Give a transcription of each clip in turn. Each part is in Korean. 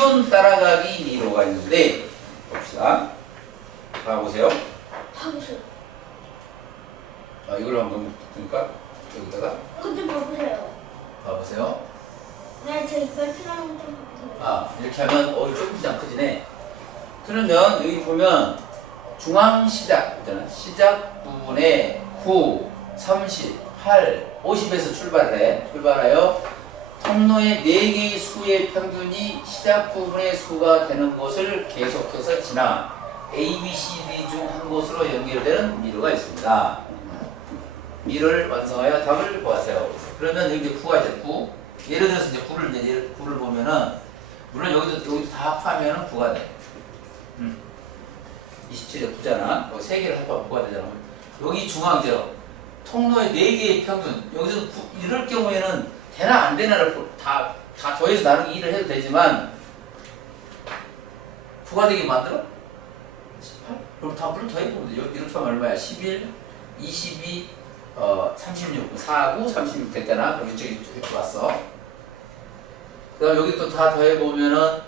평균 따라가기 미로가 있는데 봅시다. 봐보세요. 봐보세요. 아, 이걸 한번 볼까? 여기다가 그좀 봐보세요. 봐보세요. 네, 제 이빨 필요한 좀 봐보세요. 아, 이렇게 하면 어, 조금 안 커지네. 그러면 여기 보면 중앙 시작 있잖아. 시작 부분에 9, 30, 8, 50에서 출발을 해. 출발하여 통로의 4개의 수의 평균이 시작 부분의 수가 되는 곳을 계속해서 지나 A, B, C, D 중 한 곳으로 연결되는 미로가 있습니다. 미를 완성하여 답을 보았어요. 그러면 여기 이제 9가 이제 9. 예를 들어서 이제 9를 이제 예를- 9를 보면은 물론 여기도 여기도 다 합하면은 9가 돼. 음. 27에 9잖아. 여기 세 개를 합하면 9가 되잖아. 여기 중앙죠. 통로의 네 개의 평균. 여기서 9, 이럴 경우에는 되나 안 되나를 보- 다, 다 더해서 나누기 1을 해도 되지만 9가 되게 만들어? 18? 그럼 다 물론 더해보면 돼. 이렇게 하면 얼마야? 11, 22, 어, 36, 4하고 36 됐잖아. 그럼 이쪽에 이렇게 왔어. 그 다음 여기 또 다 더해보면은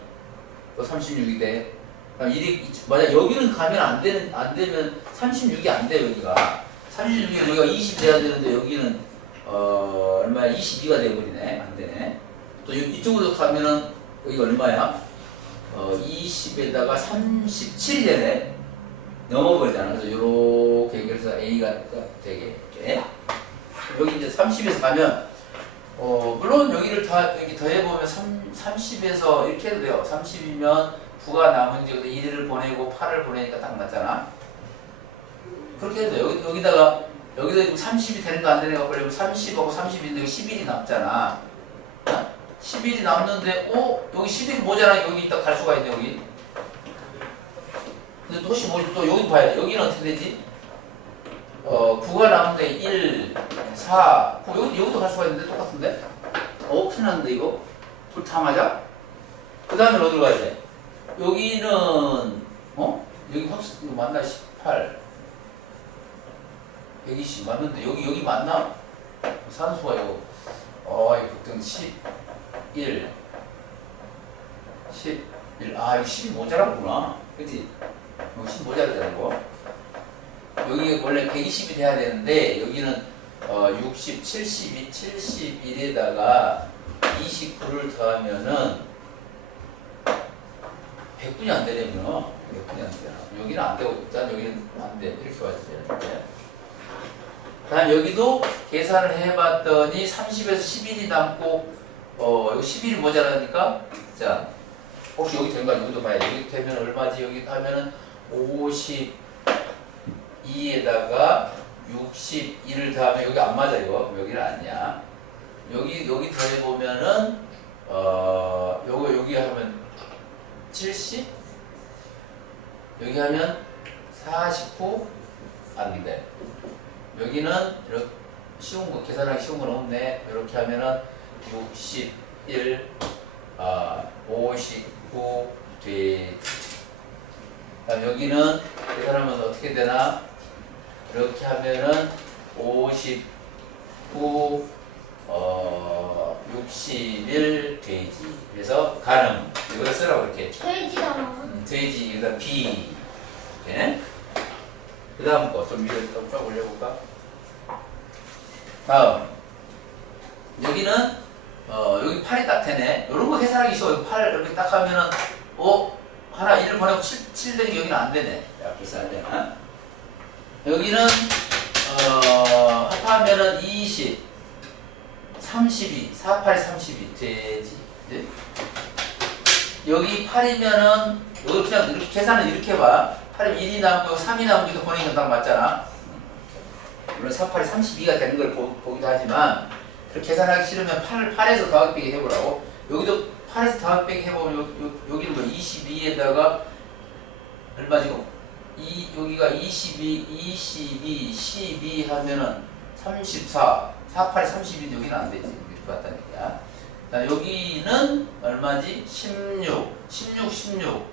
또 36이 돼. 일이 만약 여기는 가면 안 되는 안 되면 36이 안 돼 여기가 36이 여기가 20 돼야 되는데 여기는 어 얼마야 22가 돼버리네 안 되네. 또 이- 이쪽으로 가면은 여기가 얼마야? 어 20에다가 37이 되네. 넘어버리잖아. 그래서 요렇게 연결해서 A가 되게 이렇게. 여기 이제 30에서 가면 어 물론 여기를 다 여기 더해보면 3, 30에서 이렇게 해도 돼요. 30이면 9가 남은 이제 1을 보내고 8을 보내니까 딱 맞잖아. 그렇게 해도. 여기, 여기다가 여기다 30이 되는 거 안 되는 거 걸리면 30하고 30인데 11이 남잖아. 11이 남는데 어? 여기 11이 모자라 여기 있다 갈 수가 있네 여기. 근데 또 혹시 뭐또 여기 봐야 돼. 여기는 어떻게 되지? 어 9가 남는데 1, 4, 9 여기, 여기도 갈 수가 있는데 똑같은데? 어? 큰일 났는데 이거? 둘 다 맞아? 그 다음에 어디로 가야 돼? 여기는 어? 여기 확실히 맞나? 18 120 맞는데 여기 여기 맞나? 산수가 이거 어 이거 보통 11 11 아 이거 10이 모자라구나 그치? 이거 10 모자라잖아 이거 여기 원래 120이 돼야 되는데 여기는 어 60, 72, 71에다가 29를 더하면은 100분이 안 되려면 100분이 안 돼요. 여기는 안 되고 일단 여기는 안 돼. 이렇게 와야 되는데. 다음 여기도 계산을 해봤더니 30에서 11이 남고 어 이거 11이 모자라니까 자 혹시 여기 된가 여기도 봐야 돼. 여기 되면 얼마지? 여기 하면은 52에다가 61을 더하면 여기 안 맞아 이거 여기는 아니야. 여기 여기 더해 보면은 어 요거 여기 하면 70 여기 하면 49 안 돼. 여기는 이렇게 쉬운 거 계산하기 쉬운 건 없네. 이렇게 하면은 61 아, 59 돼. 그다음 여기는 계산하면 어떻게 되나? 이렇게 하면은 59 어, 61 돼지. 그래서 가능. 이거 쓰라고 이렇게. 돼지다. 음, 돼지, 그다음 비. 이렇게. 그 다음 거 좀 위로 좀쫙 올려볼까? 다음. 여기는, 어, 여기 8이 딱 되네. 이런 거 계산하기 쉬워요. 8 이렇게 딱 하면은, 어? 하나 1을 보내고 7, 7 되니까 여기는 안 되네. 야, 글쎄 안 되나? 여기는, 어, 합하면은 20, 32, 4, 8, 32 되지. 네? 여기 8이면은 여기 그냥 이렇게 계산을 이렇게 해봐. 8이면 1이 남고 3이 남고 도 보내니까 딱 맞잖아. 물론 4, 8이 32가 되는 걸 보, 보기도 하지만 그렇게 계산하기 싫으면 8을 8에서 더하기 빼기 해보라고. 여기도 8에서 더하기 빼기 해보면 요, 요, 여기는 뭐 22에다가 얼마지고? 이 여기가 22, 22, 12 하면은 34, 4, 8, 32인데 여기는 안 되지. 이렇게 봤다는 얘기야. 자, 여기는 얼마지? 16, 16, 16.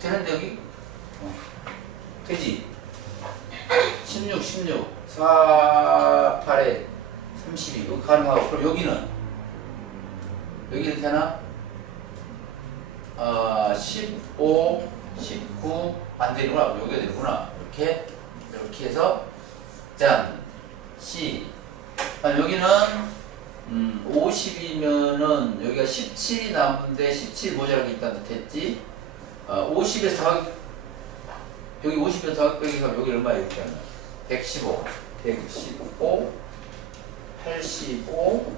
되는데 여기? 어. 되지? 16, 16, 4, 8에 32. 여기 가능하고. 그럼 여기는? 여기는 되나? 어, 15, 19, 안 되는구나. 여기가 되는구나. 이렇게, 이렇게 해서, 짠, C. 아, 여기는, 음, 50이면은, 여기가 17이 남는데, 17 모자라게 있다는 뜻 했지? 어, 50에서 더하기, 여기 50에서 더하기 빼기 하면 여기 얼마 이렇게 하면? 115, 115, 85,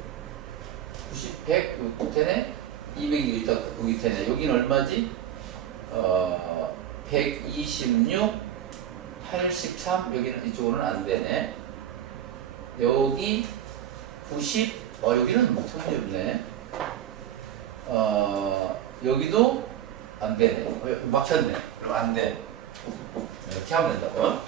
90, 100, 여기 되네? 200이 있다, 여기 되네. 여기는 얼마지? 어, 126, 83, 여기는 이쪽으로는 안 되네. 여기 90, 어, 여기는 뭐 문제 없네. 어, 여기도 안 되네. 어, 막혔네. 그럼 안 돼. 이렇게 하면 된다고.